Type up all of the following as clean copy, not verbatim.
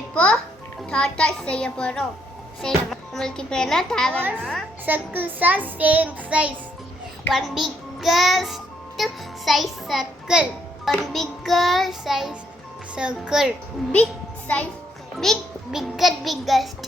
இப்போ tortoise செய்ய போறோம். செய்யலாம். உங்களுக்கு இப்போ என்ன தேவைன்னா circles are same size. One biggest size circle. One bigger size circle. Big size. Biggest.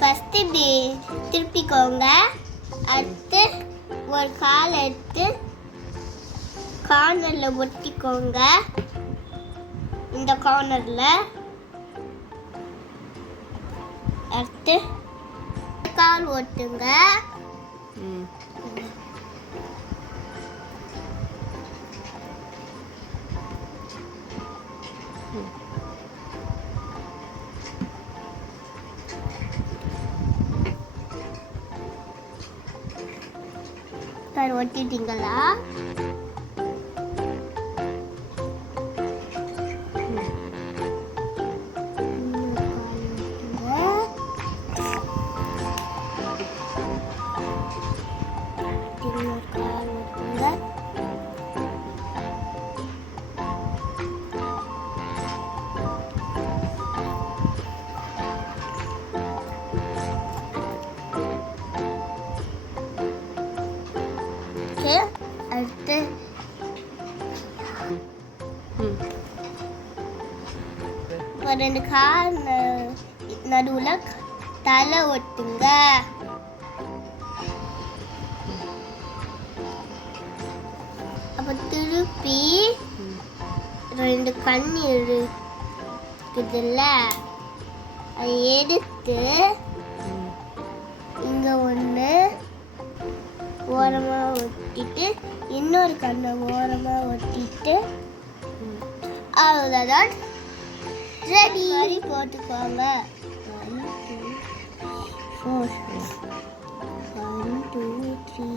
First இப்படி திருப்பிக்கோங்க. அடுத்து ஒரு கால் எடுத்து கார்னரில் ஒட்டிக்கோங்க. இந்த கார்னரில் அடுத்து கால் ஒட்டுங்க. ஒட்டிட்டீங்களா? அடுத்து ரெண்டு கால் நடுவில் தலை ஒட்டுங்க. அப்போ திருப்பி ரெண்டு கண் இருக்குதுல்ல, அதை எடுத்து இங்கே ஒன்று ஓரமாக ஒட்டிட்டு இன்னொரு கண்ணை ஓரமாக ஒட்டிட்டு அவ்வளோதான், ரெடி. மாதிரி போட்டுக்கோங்க. 1 2 3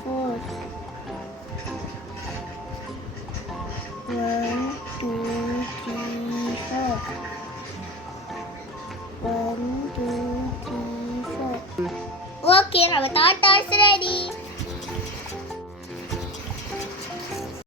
4 1 2 3 4 1 2 3 4. ஓகே, நம்ம tortoise ரெடி.